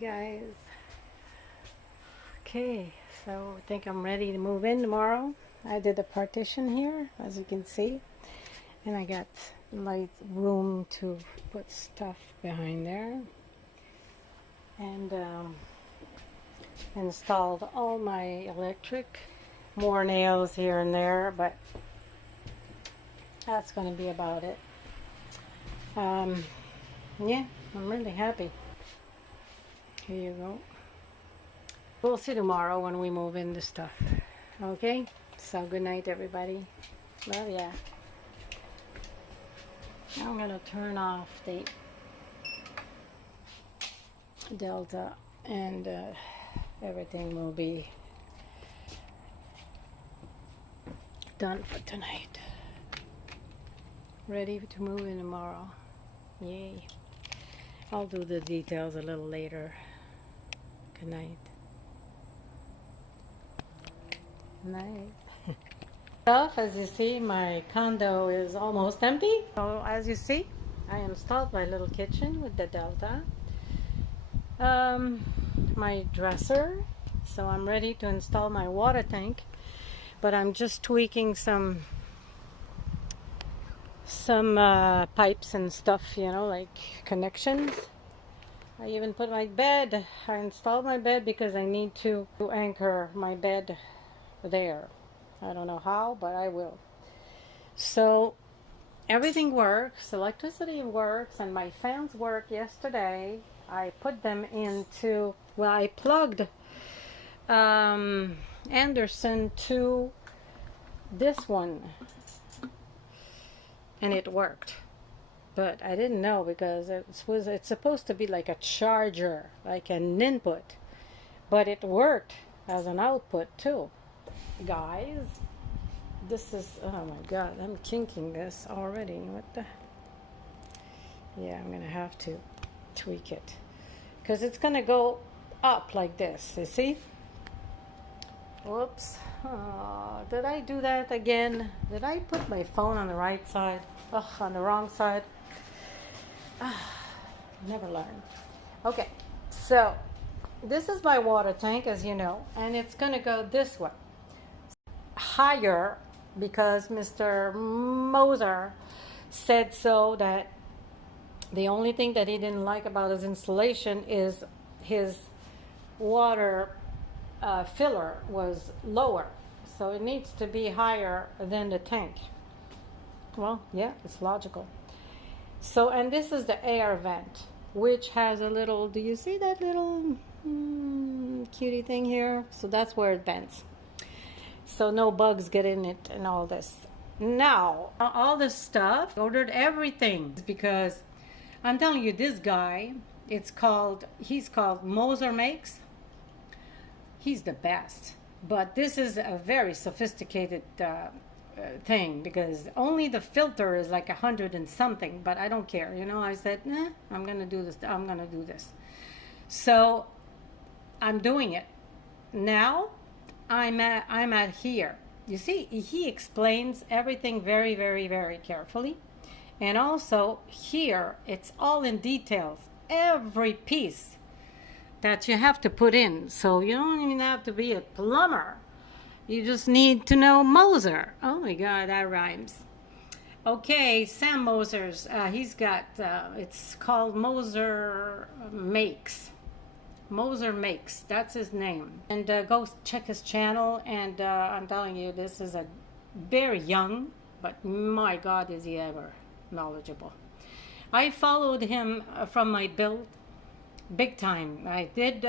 Guys, okay, so I think I'm ready to move in tomorrow. I did a partition here, as you can see, and I got like room to put stuff behind there, and installed all my electric. More nails here and there, but that's going to be about it. Yeah, I'm really happy. Here you go. We'll see tomorrow when we move in the stuff. Okay? So good night, everybody. Love ya. I'm gonna turn off the Delta, and everything will be done for tonight. Ready to move in tomorrow. Yay. I'll do the details a little later. Good night. Good night. As you see, my condo is almost empty. So as you see, I installed my little kitchen with the Delta. My dresser. So I'm ready to install my water tank. But I'm just tweaking some pipes and stuff, you know, like connections. I even put my bed. I installed my bed because I need to anchor my bed there. I don't know how, but I will. So everything works. Electricity works, and my fans work yesterday. I put them into, well, I plugged Anderson to this one, and it worked. But I didn't know because it's supposed to be like a charger, like an input, but it worked as an output too. Guys, this is, oh my god, I'm kinking this already. What the, yeah, I'm gonna have to tweak it because it's gonna go up like this, you see. Whoops. Oh, did I do that again? Did I put my phone on the right side? Ugh, on the wrong side. Never learn. Okay, so this is my water tank, as you know, and it's gonna go this way, higher, because Mr. Moser said so, that the only thing that he didn't like about his installation is his water filler was lower, so it needs to be higher than the tank. Well, yeah, it's logical. So, and this is the air vent, which has a little, do you see that little cutie thing here? So that's where it vents. So no bugs get in it and all this. Now, all this stuff, ordered everything because I'm telling you, this guy, he's called Moser Makes. He's the best. But this is a very sophisticated thing, because only the filter is like 100 and something, but I don't care, you know. I said, nah, I'm gonna do this. So I'm doing it now. I'm at here. You see, he explains everything very, very, very carefully, and also here it's all in details, every piece that you have to put in. So you don't even have to be a plumber. You just need to know Moser. Oh my God, that rhymes. Okay, Sam Moser's, he's got, it's called Moser Makes. Moser Makes, that's his name. And go check his channel, and I'm telling you, this is a very young, but my God, is he ever knowledgeable. I followed him from my build, big time. I did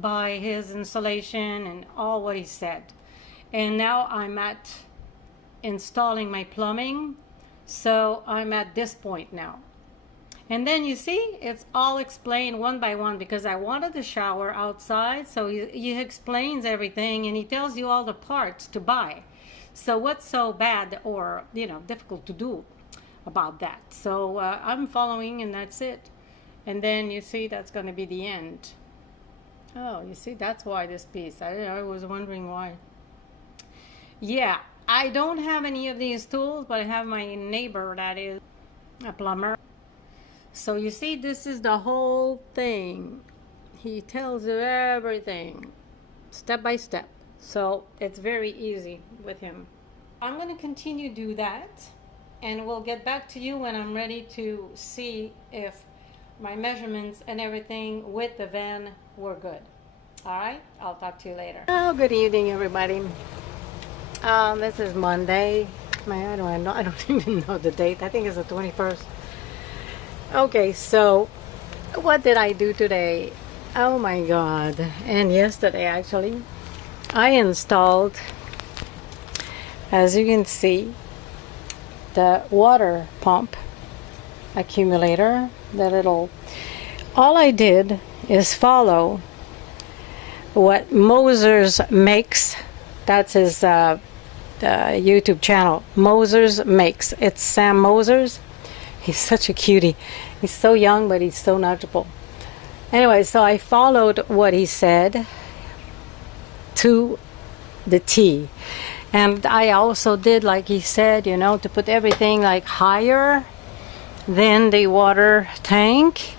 buy his installation and all what he said. And now I'm at installing my plumbing, so I'm at this point now. And then you see, it's all explained one by one, because I wanted the shower outside, so he explains everything, and he tells you all the parts to buy. So what's so bad or, you know, difficult to do about that? So I'm following, and that's it. And then you see, that's going to be the end. Oh, you see, that's why this piece. I was wondering why. Yeah, I don't have any of these tools, but I have my neighbor that is a plumber. So you see, this is the whole thing. He tells you everything, step by step. So it's very easy with him. I'm going to continue to do that, and we'll get back to you when I'm ready to see if my measurements and everything with the van were good. All right, I'll talk to you later. Oh, good evening, everybody. This is Monday. I don't even know the date. I think it's the 21st. Okay, so what did I do today? Oh my God. And yesterday, actually, I installed, as you can see, the water pump accumulator, all I did is follow what Moser's makes. That's his YouTube channel, Moser's Makes. It's Sam Moser's. He's such a cutie. He's so young, but he's so knowledgeable. Anyway, so I followed what he said to the T. And I also did like he said, you know, to put everything like higher than the water tank.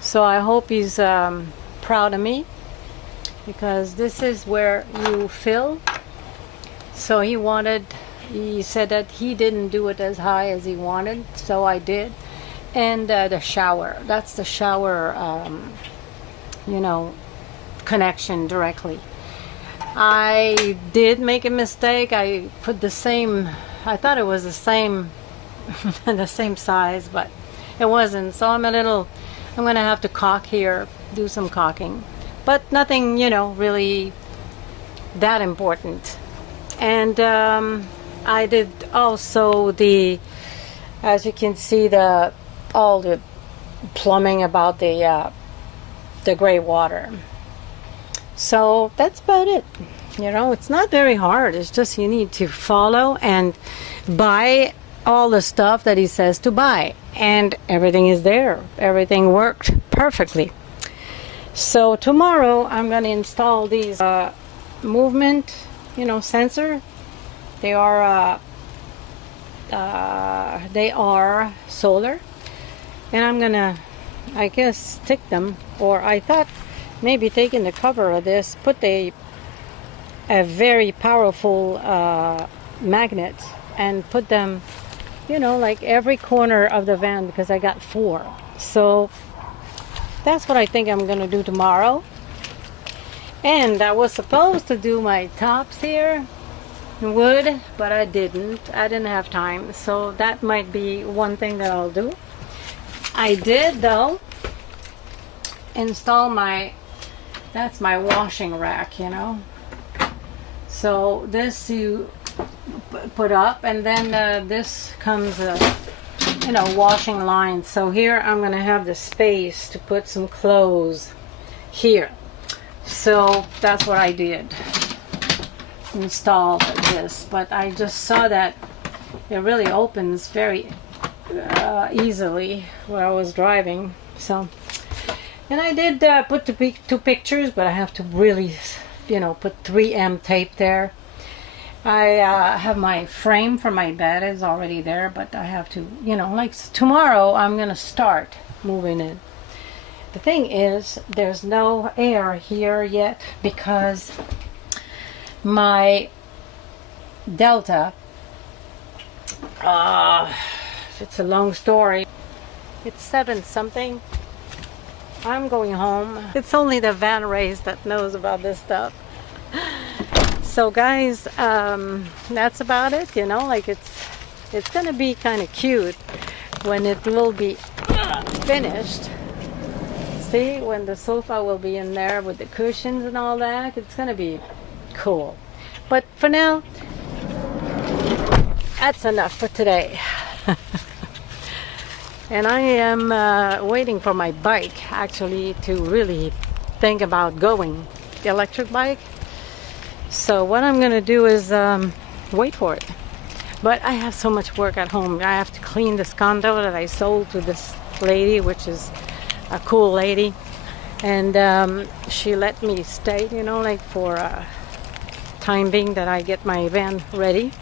So I hope he's proud of me, because this is where you fill. So he said that he didn't do it as high as he wanted, so I did. And the shower, that's the shower, you know, connection directly. I did make a mistake. I put the same, I thought it was the same, the same size, but it wasn't. So I'm gonna have to caulk here, do some caulking, but nothing, you know, really that important. And I did also as you can see, all the plumbing about the gray water. So that's about it. You know, it's not very hard. It's just you need to follow and buy all the stuff that he says to buy, and everything is there. Everything worked perfectly. So tomorrow I'm going to install these movement, you know, sensor. They are solar, and I'm gonna, I guess, stick them. Or I thought maybe taking the cover of this, put a very powerful magnet and put them, you know, like every corner of the van, because I got 4. So that's what I think I'm gonna do tomorrow. And I was supposed to do my tops here in wood, but I didn't have time. So that might be one thing that I'll do. I did though install that's my washing rack, you know. So this you put up, and then this comes you know, washing line. So here I'm gonna have the space to put some clothes here. So that's what I did, install this. But I just saw that it really opens very easily where I was driving. So, and I did put 2 pictures, but I have to really, you know, put 3M tape there. I have my frame for my bed is already there, but I have to, you know, like tomorrow I'm gonna start moving it. The thing is, there's no air here yet because my Delta, it's a long story. It's 7 something. I'm going home. It's only the van race that knows about this stuff. So guys, that's about it, you know, like it's gonna be kind of cute when it will be finished. See, when the sofa will be in there with the cushions and all that, it's gonna be cool. But for now, that's enough for today. And I am waiting for my bike actually to really think about going, the electric bike. So what I'm gonna do is wait for it. But I have so much work at home. I have to clean this condo that I sold to this lady, which is a cool lady, and she let me stay, you know, like for time being that I get my van ready.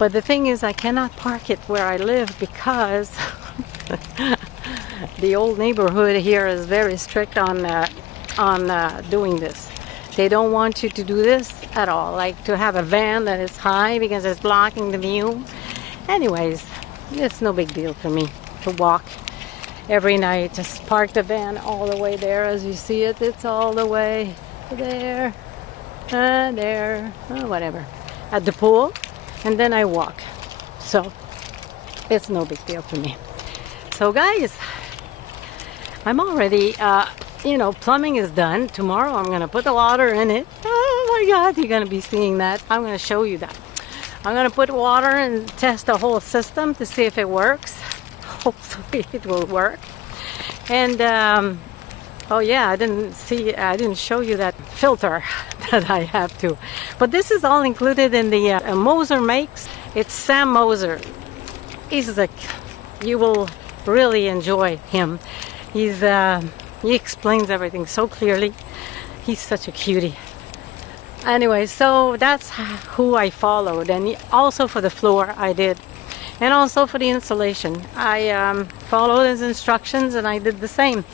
But the thing is, I cannot park it where I live because the old neighborhood here is very strict on on doing this. They don't want you to do this at all, like to have a van that is high because it's blocking the view. Anyways, it's no big deal for me to walk every night. Just park the van all the way there. As you see it, it's all the way there, there, whatever, at the pool, and then I walk. So it's no big deal for me. So guys, I'm already, plumbing is done. Tomorrow I'm going to put the water in it. Oh my God, you're going to be seeing that. I'm going to show you that. I'm going to put water and test the whole system to see if it works. Hopefully it will work. And, oh yeah, I didn't show you that filter that I have to. But this is all included in the Moser makes. It's Sam Moser. You will really enjoy him. He explains everything so clearly. He's such a cutie. Anyway, so that's who I followed, and also for the floor I did, and also for the installation. I followed his instructions and I did the same.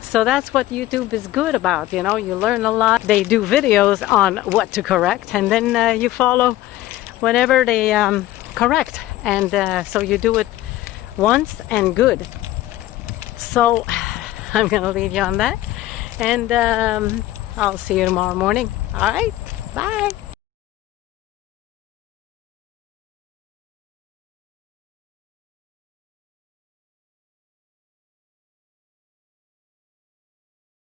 So that's what YouTube is good about, you learn a lot. They do videos on what to correct, and then you follow whatever they correct, and so you do it once and good. So I'm gonna leave you on that, and I'll see you tomorrow morning. All right, bye.